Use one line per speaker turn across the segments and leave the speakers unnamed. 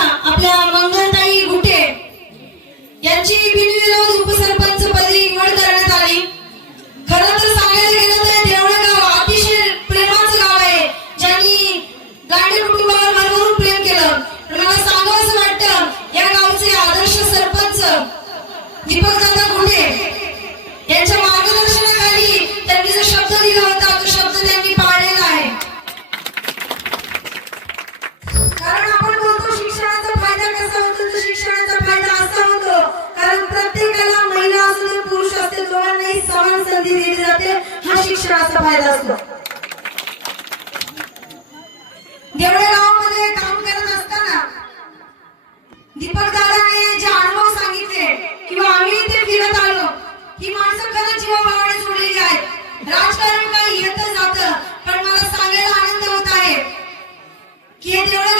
आपल्या मंगलताई गुटे. यांची बिनविरोध उपसरपंच पदी निवड करण्यात आली. खर तर सांगायला गेलं तर देवळ गाव अतिशय प्रेमाचं गाव आहे ज्यांनी गांधी कुटुंबावर प्रेम केलं. मला सांगावं वाटतं या गावचे आदर्श सरपंच दीपक हा शिक्षणाचा फायदा असतो देवळे गावामध्ये काम करत असताना दीपक दादाने जे अनुभव सांगितले किंवा आम्ही इथे फिरत आलो ही माणसं खरंच जीवाभावाने सोडलेली आहेत. राजकारण काही येत जात पण मला सांगायला आनंद होत आहे की हे देवळे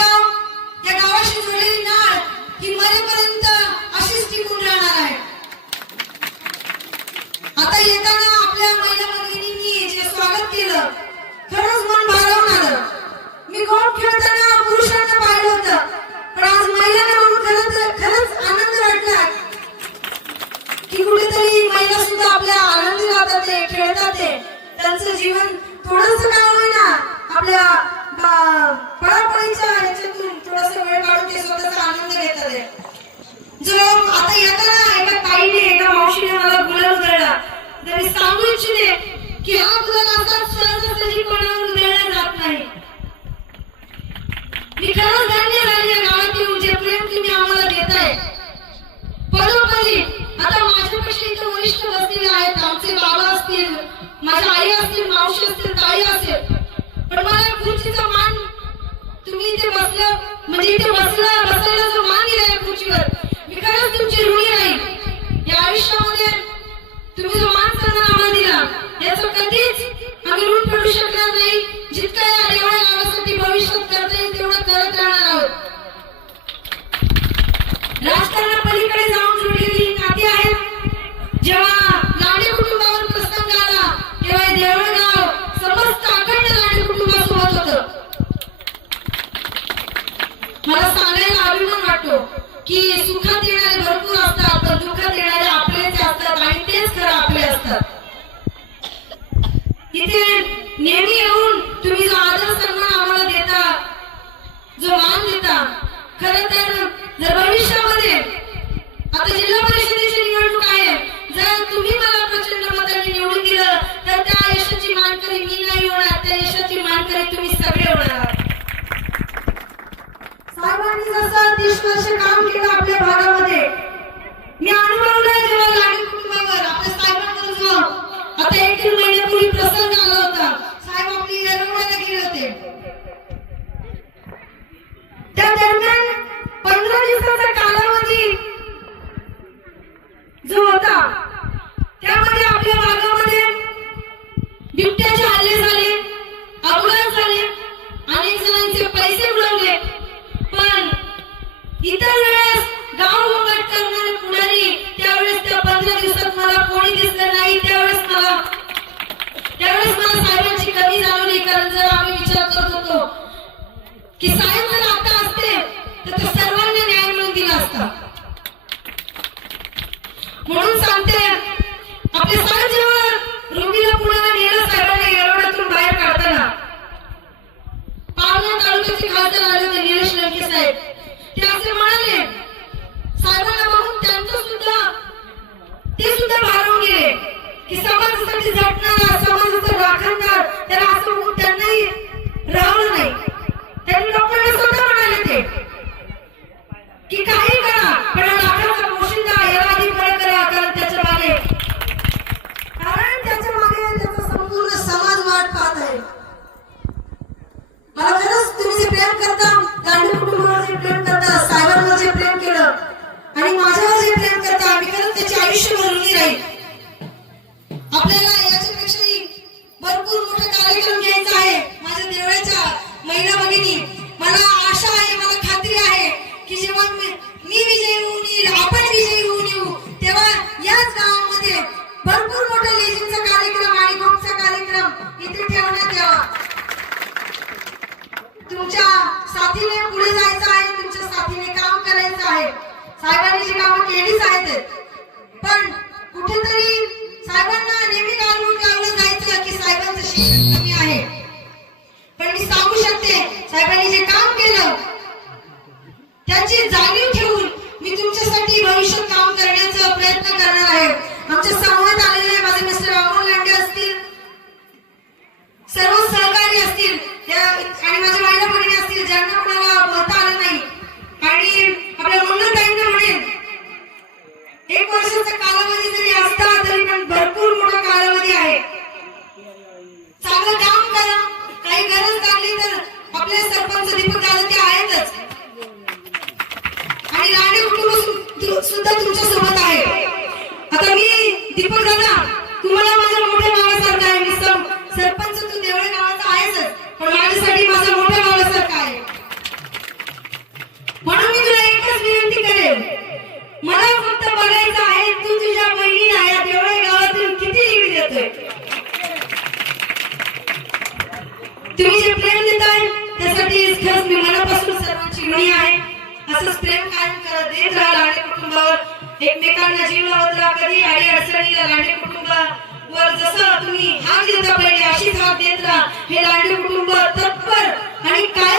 जीवन असतात देणारे आपलेच असतात आणि तेच खरं आपले असतात इथे नेहमी येऊन तुम्ही जो आदर सन्मान आम्हाला देता जो मान देता खरं तर जर भविष्यामध्ये आता जिल्हा परिषदेची निवडणूक आहे जर तुम्ही मला प्रचंड मताने निवडून दिलं तर त्या यशाची मानकरी मी नाही होणार त्या यशाची मानकरी तुम्ही सगळे होणार आहात. साहेबांनी जसं तीस वर्ष काम केलं आपल्या भागामध्ये मी अनुभव जेव्हा लाडू कुटुंबावर. आपल्या साहेबांवर आता एक दीड महिन्यापूर्वी प्रसंग आला होता साहेब आपली येरवड्याला गेले होते. त्या दरम्यान पंधरा दिवसाचा कालावधी जो होता त्यामध्ये आपल्या भागामध्ये बिबट्याचे हल्ले झाले अपघात झाले अनेक जणांचे पैसे उडवले पण इतर वेळा विचार करत होतो की साहेब जर आता असते तर ते सर्वांना न्याय मिळून दिला असता. म्हणून सांगते आपले साहेब जेव्हा रुबीला पुण्याला नेलं साहेबांना येरवड्यातून बाहेर काढताना पावना तालुक्याचे खासदार आले होते निलेश लंके साहेब. प्रेम करता गांधी कुटुंबावर जे प्रेम करता साहेबांवर जे प्रेम केलं. आणि माझ्यावर जे प्रेम करता मी खरंच त्याचे आयुष्य भरून राहील आपल्याला याच्यापेक्षाही भरपूर मोठा कार्यक्रम साहेबांनी जी कामं केलीच आहेत. पण कुठेतरी साहेबांना नेहमी गालबोट लावलं जायचं की साहेबांचं शिक्षण कमी आहे. पण मी सांगू शकते साहेबांनी जे काम केलं त्याची जाणीव ठेवून मी तुमच्यासाठी भविष्यात काम करण्याचा प्रयत्न करणार आहे. आमच्या नक्कीच खरंच मी मनापासून सर्वांची ऋणी आहे. असंच प्रेम कायम करत देत राहा लाडे कुटुंबावर. एकमेकांना जीव लावत राहा कधी आडी अडचणीला लाडे कुटुंबावर. जसं तुम्ही हात देता पहिले अशीच हात देत राहा. हे लाडे कुटुंब तत्पर आणि काय